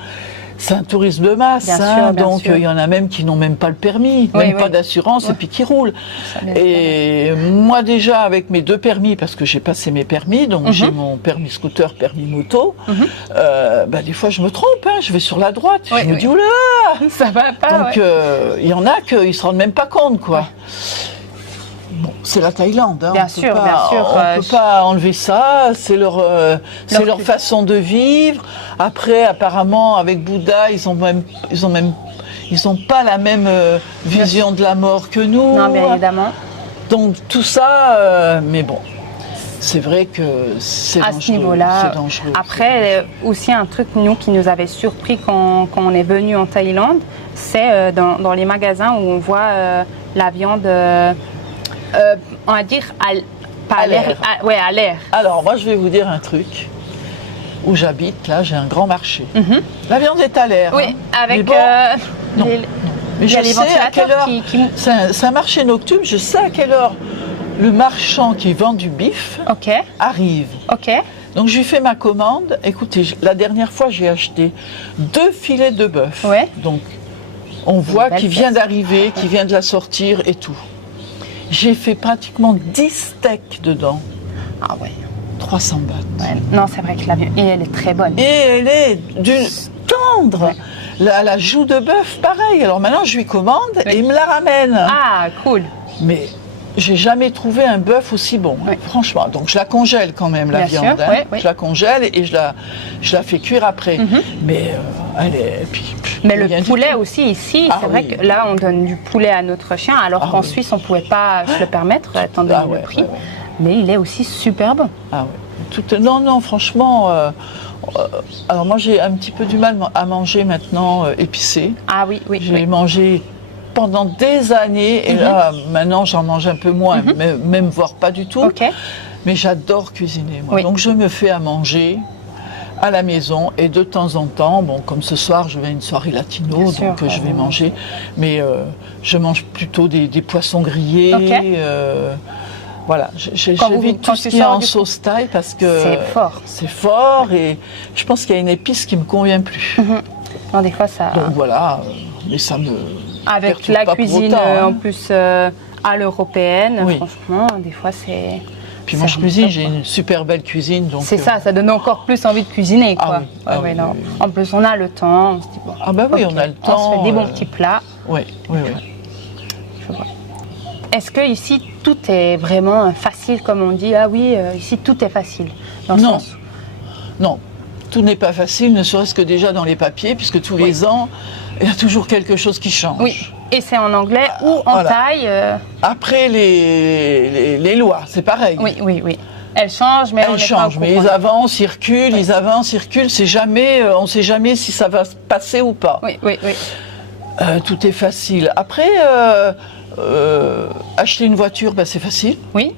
C'est un tourisme de masse, donc il y en a même qui n'ont même pas le permis, pas d'assurance et puis qui roulent. Et moi déjà avec mes 2 permis, parce que j'ai passé mes permis, donc j'ai mon permis scooter, permis moto, des fois je me trompe, je vais sur la droite, je me dis oula, ça va pas. Donc il y en a qui se rendent même pas compte, quoi. Bon, c'est la Thaïlande, bien sûr. On peut pas enlever ça. C'est leur façon de vivre. Après, apparemment, avec Bouddha, ils ont pas la même vision de la mort que nous. Non, bien évidemment. Donc tout ça, mais bon. C'est vrai que c'est dangereux. À ce niveau-là. Après, aussi un truc qui nous avait surpris quand on est venu en Thaïlande, c'est dans les magasins où on voit la viande. On va dire à l'air. Alors moi je vais vous dire un truc. Où j'habite, là j'ai un grand marché. La viande est à l'air. Oui, avec non. Mais je sais à quelle heure. C'est un marché nocturne. Je sais à quelle heure le marchand qui vend du bif arrive. Donc je lui fais ma commande. Écoutez, la dernière fois j'ai acheté 2 filets de bœuf. Donc on voit qu'il vient d'arriver, qu'il vient de la sortir et tout. J'ai fait pratiquement 10 steaks dedans. Ah ouais. 300 bahts. Non, c'est vrai que la viande, et elle est très bonne. Et elle est d'une tendre. La joue de bœuf, pareil. Alors maintenant, je lui commande et il me la ramène. Ah, cool. Mais j'ai jamais trouvé un bœuf aussi bon, franchement. Donc je la congèle quand même, la viande. Je la congèle et je la fais cuire après. Mais elle est... Mais le poulet aussi ici, c'est vrai que là on donne du poulet à notre chien, alors qu'en Suisse on ne pouvait pas se le permettre étant donné le prix. Mais il est aussi super bon. Non, franchement. Alors moi j'ai un petit peu du mal à manger maintenant épicé. Ah oui. J'ai mangé pendant des années et là maintenant j'en mange un peu moins, même voire pas du tout. Mais j'adore cuisiner. Moi. Donc je me fais à manger à la maison et de temps en temps, bon comme ce soir je vais à une soirée latino, je vais manger, mais je mange plutôt des poissons grillés. Voilà, j'évite tout ce qui est en sauce thaï parce que c'est fort et je pense qu'il y a une épice qui me convient plus. Non, des fois ça. Donc voilà, mais ça me avec la cuisine en plus à l'européenne, franchement, des fois c'est. Puis moi je cuisine, j'ai une super belle cuisine. C'est ça donne encore plus envie de cuisiner, quoi. Non. En plus on a le temps, on se dit on a le temps. On se fait des bons petits plats. Oui. Je vois. Est-ce que ici tout est vraiment facile comme on dit? Ah oui, ici tout est facile. Non, tout n'est pas facile, ne serait-ce que déjà dans les papiers, puisque tous les ans, il y a toujours quelque chose qui change. Oui, et c'est en anglais ou en thaï. Après les lois, c'est pareil. Oui. Elles changent, mais ils avancent, ils reculent, c'est jamais, on ne sait jamais si ça va se passer ou pas. Oui. Tout est facile. Après, acheter une voiture, c'est facile. Oui.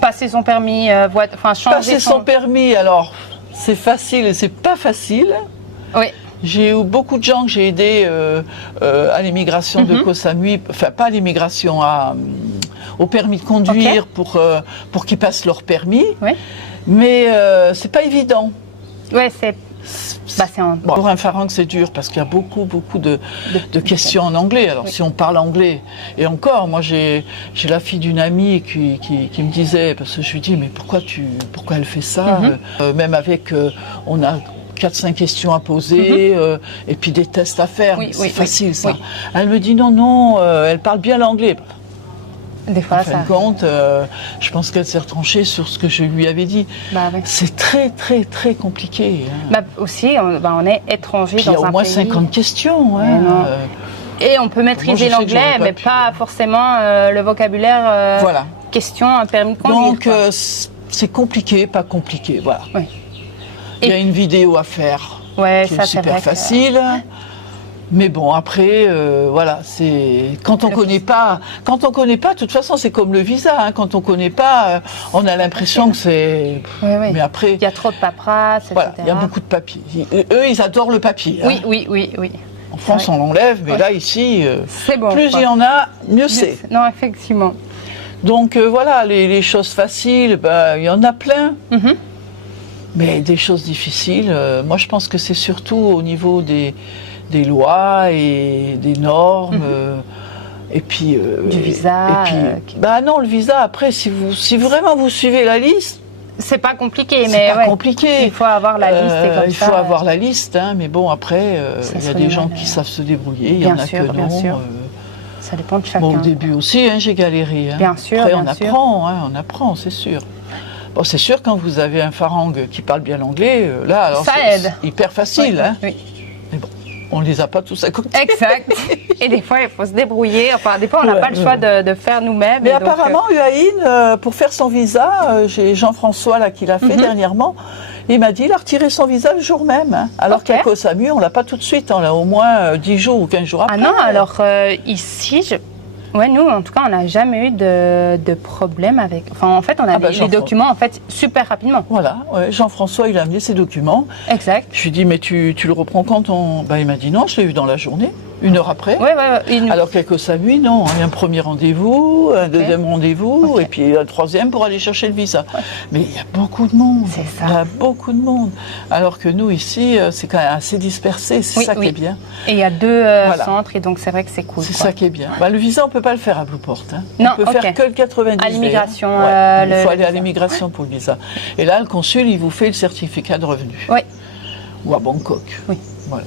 Passer son permis, changer Passer son permis, alors, c'est facile et c'est pas facile. Oui. J'ai eu beaucoup de gens que j'ai aidés à l'immigration de Koh Samui, enfin pas à l'immigration, au permis de conduire pour qu'ils passent leur permis. Oui. Mais c'est pas évident. Ouais, Pour un pharynx, c'est dur parce qu'il y a beaucoup de questions en anglais. Alors, si on parle anglais, et encore, moi, j'ai la fille d'une amie qui me disait, parce que je lui dis, mais pourquoi elle fait ça même avec, on a 4-5 questions à poser, et puis des tests à faire. C'est facile, ça. Elle me dit, non, elle parle bien l'anglais. Des fois, en fin de compte, je pense qu'elle s'est retranchée sur ce que je lui avais dit. C'est très, très, très compliqué. Aussi, on est étranger dans un pays. Il y a au moins 50 questions. Et on peut maîtriser l'anglais, mais pas forcément le vocabulaire. Question, permis de conduire. Donc, c'est compliqué, pas compliqué. Voilà. Oui. Il y a une vidéo à faire. C'est super facile. Mais bon, après, c'est quand on connaît pas. De toute façon, c'est comme le visa. Quand on connaît pas, on a l'impression que c'est. Mais après, il y a trop de paperasse, etc. Il y a beaucoup de papiers. Eux, ils adorent le papier. Oui. En France, on l'enlève, mais là, ici, bon, plus il y en a, mieux c'est. Non, effectivement. Donc les choses faciles, il y en a plein. Mais des choses difficiles, moi, je pense que c'est surtout au niveau des lois et des normes, et puis du visa. Non, le visa. Après, si vraiment vous suivez la liste, c'est pas compliqué, compliqué. Il faut avoir la liste. Il faut avoir la liste, mais bon, après, il y a des gens qui savent se débrouiller. Il y en a que non. Bien sûr. Ça dépend de chacun. Bon, au début aussi, j'ai galéré. Bien sûr. Après, on apprend, c'est sûr. Bon, c'est sûr, quand vous avez un pharynx qui parle bien l'anglais, là, alors ça aide. Hyper facile. Oui. Mais bon, on ne les a pas tous à côté. Exact. Et des fois, il faut se débrouiller. Enfin, des fois, on n'a pas le choix de faire nous-mêmes. Mais apparemment, UAIN, pour faire son visa, j'ai Jean-François là qui l'a fait dernièrement. Il m'a dit, il a retiré son visa le jour même. Alors qu'à Koh Samui, on ne l'a pas tout de suite. On l'a au moins 10 jours ou 15 jours après. Ah non, alors ici, nous, en tout cas, on n'a jamais eu de problème avec. Enfin, en fait, on a les documents super rapidement. Voilà, Jean-François, il a amené ses documents. Exact. Je lui ai dit, mais tu le reprends quand il m'a dit non, je l'ai eu dans la journée. 1 heure après. Alors qu'à Koh Samui, non. Il y a un premier rendez-vous, un deuxième rendez-vous, et puis un troisième pour aller chercher le visa. Mais il y a beaucoup de monde. C'est ça. Il y a beaucoup de monde. Alors que nous, ici, c'est quand même assez dispersé. C'est ça qui est bien. Et il y a 2 centres, et donc c'est vrai que c'est cool. C'est ça qui est bien. Le visa, on ne peut pas le faire à Blueport. Non, on peut faire que le 90. À l'immigration. Il faut aller à l'immigration pour le visa. Et là, le consul, il vous fait le certificat de revenu. Oui. Ou à Bangkok. Oui. Voilà.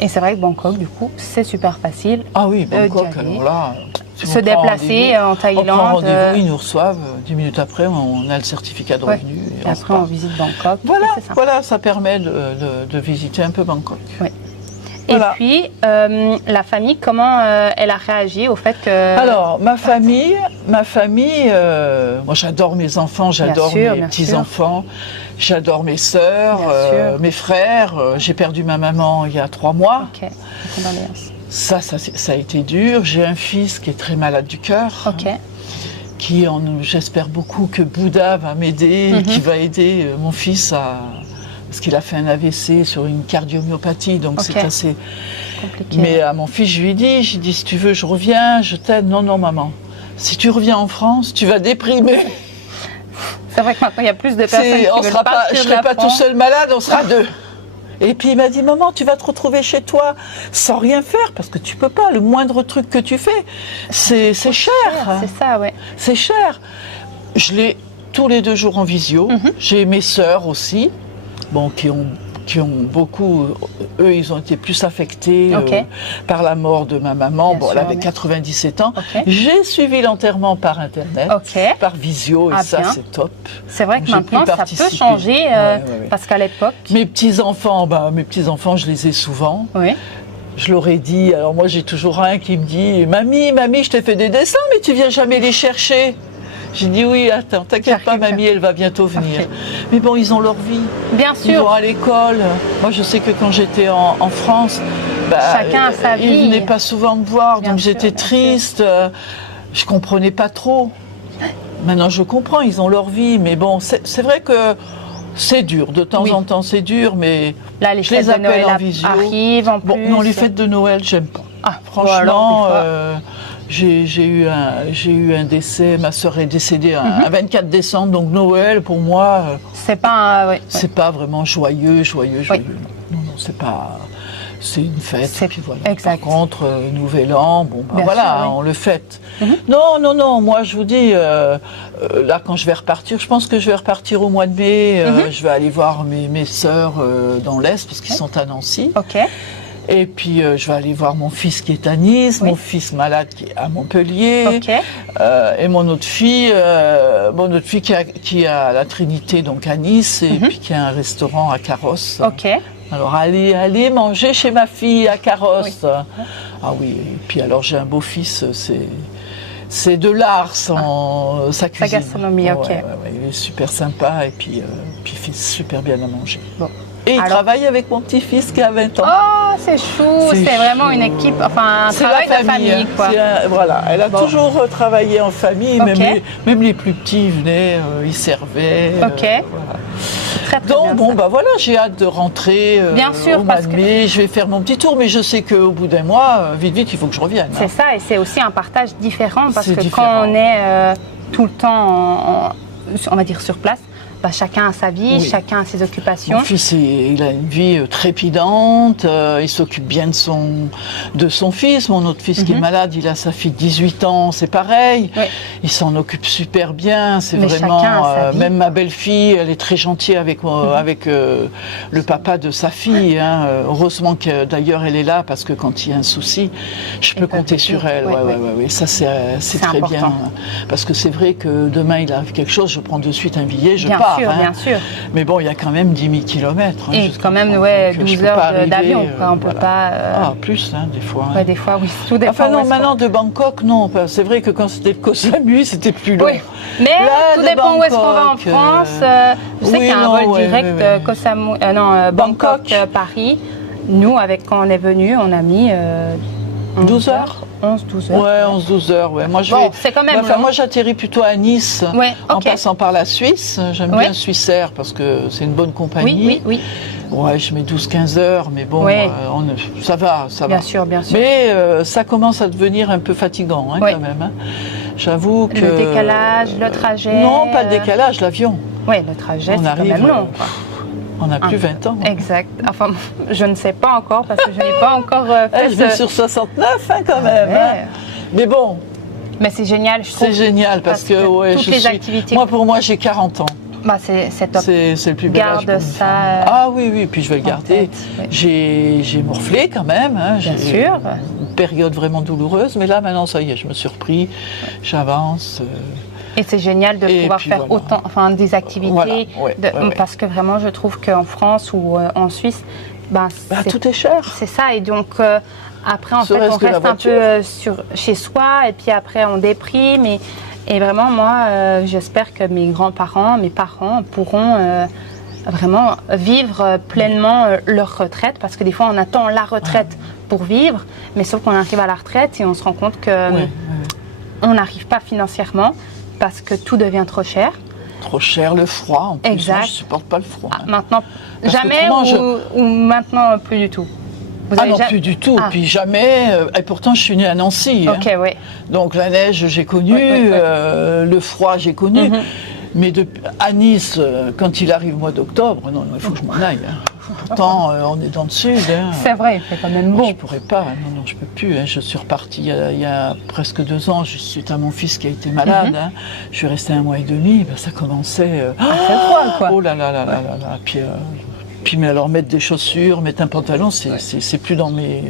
Et c'est vrai que Bangkok, du coup, c'est super facile. Ah oui, Bangkok, alors là... Se déplacer en Thaïlande. On prend rendez-vous, ils nous reçoivent. 10 minutes après, on a le certificat de revenu. Et après, on visite Bangkok. Voilà, ça permet de visiter un peu Bangkok. Oui. Voilà. Et puis, la famille, comment elle a réagi au fait que... Alors, ma famille, moi j'adore mes enfants, j'adore mes petits-enfants, j'adore mes sœurs, mes frères. J'ai perdu ma maman il y a 3 mois. Ok, condoléances. Ça a été dur. J'ai un fils qui est très malade du cœur. Ok. J'espère beaucoup que Bouddha va m'aider, qui va aider mon fils parce qu'il a fait un AVC sur une cardiomyopathie, donc c'est assez compliqué. Mais à mon fils, je lui ai dit, si tu veux, je reviens, je t'aide. Non, maman. Si tu reviens en France, tu vas déprimer. C'est vrai que maintenant, il y a plus de personnes qui veulent partir de la France. Je ne serai pas tout seul malade, on sera 2. Et puis il m'a dit, maman, tu vas te retrouver chez toi sans rien faire, parce que tu peux pas. Le moindre truc que tu fais, c'est cher. C'est ça, ouais. C'est cher. Je l'ai tous les 2 jours en visio. J'ai mes sœurs aussi, qui ont beaucoup, eux, ils ont été plus affectés par la mort de ma maman. Elle avait 97 ans. J'ai suivi l'enterrement par Internet, par visio, et ça, c'est top. C'est vrai que maintenant, ça peut changer, parce qu'à l'époque... Mes petits-enfants, je les ai souvent. Oui. Je leur ai dit, alors moi, j'ai toujours un qui me dit, mamie, je t'ai fait des dessins, mais tu viens jamais les chercher. J'ai dit oui, attends, t'inquiète pas, mamie, elle va bientôt venir. Mais bon, ils ont leur vie. Bien sûr. Ils vont à l'école. Moi, je sais que quand j'étais en France, chacun a sa vie. Ils venaient pas souvent me voir, donc j'étais triste. Je comprenais pas trop. Maintenant, je comprends, ils ont leur vie, mais bon, c'est vrai que c'est dur. De temps en temps, c'est dur, mais là, les je les appelle en visio. Arrivent en plus. Non, les fêtes de Noël, j'aime pas. Ah, franchement. J'ai eu un décès, ma sœur est décédée un 24 décembre, donc Noël pour moi, c'est pas, c'est pas vraiment joyeux. Non, c'est pas, c'est une fête. Et puis voilà. Exact. Par contre, Nouvel An, bon, ben voilà, on le fête. Non, moi je vous dis, là quand je vais repartir, je pense que je vais repartir au mois de mai. Je vais aller voir mes sœurs dans l'Est parce qu'ils sont à Nancy. Ok. Et puis je vais aller voir mon fils qui est à Nice, mon fils malade qui est à Montpellier, et mon autre fille qui a la Trinité donc à Nice et puis qui a un restaurant à Carrosse. Ok. Alors allez manger chez ma fille à Carrosse. Ah oui, et puis alors j'ai un beau-fils, c'est de l'art sa cuisine. Sa gastronomie, ok. Ouais, il est super sympa et puis il fait super bien à manger. Bon. Et il travaille avec mon petit-fils qui a 20 ans. Oh, c'est chou, c'est vraiment une équipe, enfin un travail de famille, quoi. Voilà, elle a toujours travaillé en famille, même les plus petits venaient, ils servaient. Ok. Voilà. Très Donc bien, bah voilà, j'ai hâte de rentrer bien sûr, au mois de mai, je vais faire mon petit tour, mais je sais qu'au bout d'un mois, vite, il faut que je revienne. C'est ça, et c'est aussi un partage différent, parce que quand on est tout le temps, on va dire sur place, bah, chacun a sa vie, chacun a ses occupations. Mon fils, il a une vie trépidante, il s'occupe bien de son fils. Mon autre fils qui est malade, il a sa fille de 18 ans, c'est pareil. Oui. Il s'en occupe super bien, c'est vraiment... même ma belle-fille, elle est très gentille avec le papa de sa fille. Hein. Heureusement que d'ailleurs elle est là, parce que quand il y a un souci, je peux compter sur elle. Oui. Ça c'est très important. Bien. Parce que c'est vrai que demain il arrive quelque chose, je prends de suite un billet, je pars. Bien sûr. Mais bon, il y a quand même 10 000 kilomètres. Et quand même, 12 heures d'avion. On peut pas... plus, des fois. Des fois, oui. Tout dépend. Enfin non, maintenant de Bangkok, non. C'est vrai que quand c'était le Koh Samui, c'était plus long. Oui. Mais là, tout dépend où est-ce qu'on va en France. Je sais qu'il y a un vol direct Koh Samui, Bangkok-Paris. Nous, quand on est venu, on a mis 12 heures. 11-12 heures. Ouais, 11-12 heures, ouais. Moi, c'est quand même long. Moi, j'atterris plutôt à Nice, en passant par la Suisse. J'aime bien Swissair parce que c'est une bonne compagnie. Oui. Ouais, je mets 12-15 heures, mais bon, ça va. Bien sûr. Mais ça commence à devenir un peu fatigant, quand même. Hein. J'avoue que... Le décalage, le trajet... Non, pas le décalage, l'avion. Oui, le trajet, c'est quand même long, quoi. On n'a plus 20 ans. Exact. Enfin, je ne sais pas encore parce que je n'ai pas encore fait je vais sur 69 quand même. Hein. Mais bon. Mais c'est génial, je trouve. C'est génial parce que toutes les activités. Pour moi, j'ai 40 ans. Bah, c'est top. C'est le plus bel âge. Garde ça. Ah oui, puis je vais le garder. J'ai morflé quand même. Hein. Bien sûr. Une période vraiment douloureuse, mais là maintenant, ça y est, je me suis repris, j'avance. Et c'est génial de pouvoir faire des activités, parce que vraiment je trouve qu'en France ou en Suisse, tout est cher. C'est ça, et donc après on reste un peu chez soi, et puis après on déprime, et vraiment moi j'espère que mes grands-parents, mes parents pourront vraiment vivre pleinement leur retraite, parce que des fois on attend la retraite pour vivre, mais sauf qu'on arrive à la retraite et on se rend compte que on n'arrive pas financièrement, parce que tout devient trop cher. Trop cher, le froid en plus. Exact. Moi, je ne supporte pas le froid. Maintenant, jamais ou maintenant plus du tout. Non, plus du tout. Puis jamais. Et pourtant, je suis née à Nancy. Ok, oui. Donc la neige, j'ai connu. Le froid, j'ai connu. Mais à Nice, quand il arrive au mois d'octobre, non, il faut que je m'en aille. Pourtant, on est dans le sud. Hein. C'est vrai, il fait quand même beau. Je ne pourrais pas, non, je ne peux plus. Hein. Je suis repartie il y a presque 2 ans, suite à mon fils qui a été malade. Hein. Je suis restée 1 mois et demi, ça commençait... froid, quoi. Oh là là là là là là. Puis mais alors mettre des chaussures, mettre un pantalon, c'est plus dans mes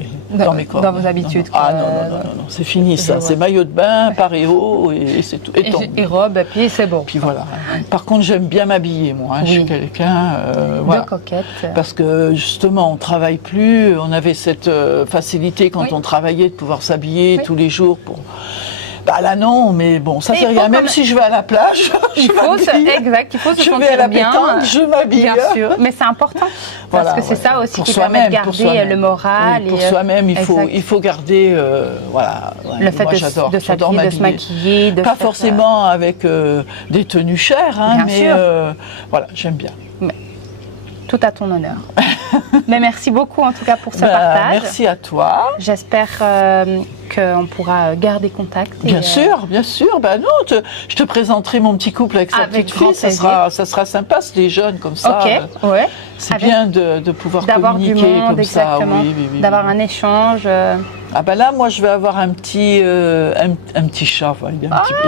cordes. Dans vos habitudes. Non, c'est fini ça. C'est maillot de bain, paréo et c'est tout. Et robe, et puis c'est bon. Puis voilà. Par contre, j'aime bien m'habiller, moi. Hein. Je suis quelqu'un... de coquette. Parce que justement, on ne travaille plus. On avait cette facilité quand on travaillait de pouvoir s'habiller tous les jours pour... là non, mais bon, ça fait rien. Même si je vais à la plage, il faut se sentir bien. Je vais à la pétanque, je m'habille. Bien sûr, mais c'est important. Parce que c'est ça aussi qui permet de garder le moral. Pour soi-même, il faut garder, le fait de s'habiller, de se maquiller. Pas forcément avec des tenues chères, hein, mais voilà, j'aime bien. Tout à ton honneur. Mais merci beaucoup en tout cas pour ce partage. Merci à toi. J'espère qu'on pourra garder contact. Bien sûr, bien sûr. Ben non, je te présenterai mon petit couple avec sa petite fille. Ça sera sympa, c'est les jeunes comme ça. Ok, ouais. C'est bien de pouvoir communiquer du monde, comme exactement. Ça. Oui. D'avoir un échange. Ah ben là, moi, je vais avoir un petit chat. Voilà,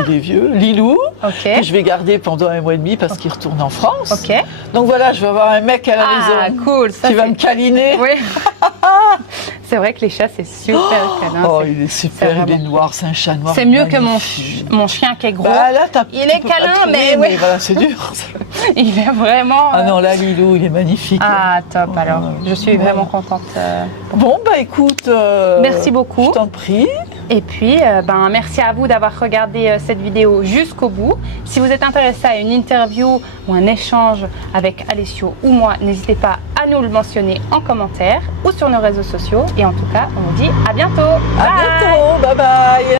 il est vieux, Lilou, que je vais garder pendant 1 mois et demi parce qu'il retourne en France. Ok. Donc voilà, je vais avoir un mec à la maison cool, qui va me câliner. Oui. C'est vrai que les chats, c'est super câlin. Oh, il est super, il est noir, c'est un chat noir. C'est mieux que mon chien qui est gros. Bah là, il est câlin, mais voilà, c'est dur. Il est vraiment... Ah non, là, Lilou, il est magnifique. Ah, top, alors. Je suis vraiment contente. Bon, bah écoute... merci beaucoup. Je t'en prie. Et puis, merci à vous d'avoir regardé cette vidéo jusqu'au bout. Si vous êtes intéressé à une interview ou un échange avec Alessio ou moi, n'hésitez pas à nous le mentionner en commentaire ou sur nos réseaux sociaux. Et en tout cas, on vous dit à bientôt. À bientôt. Bye bye.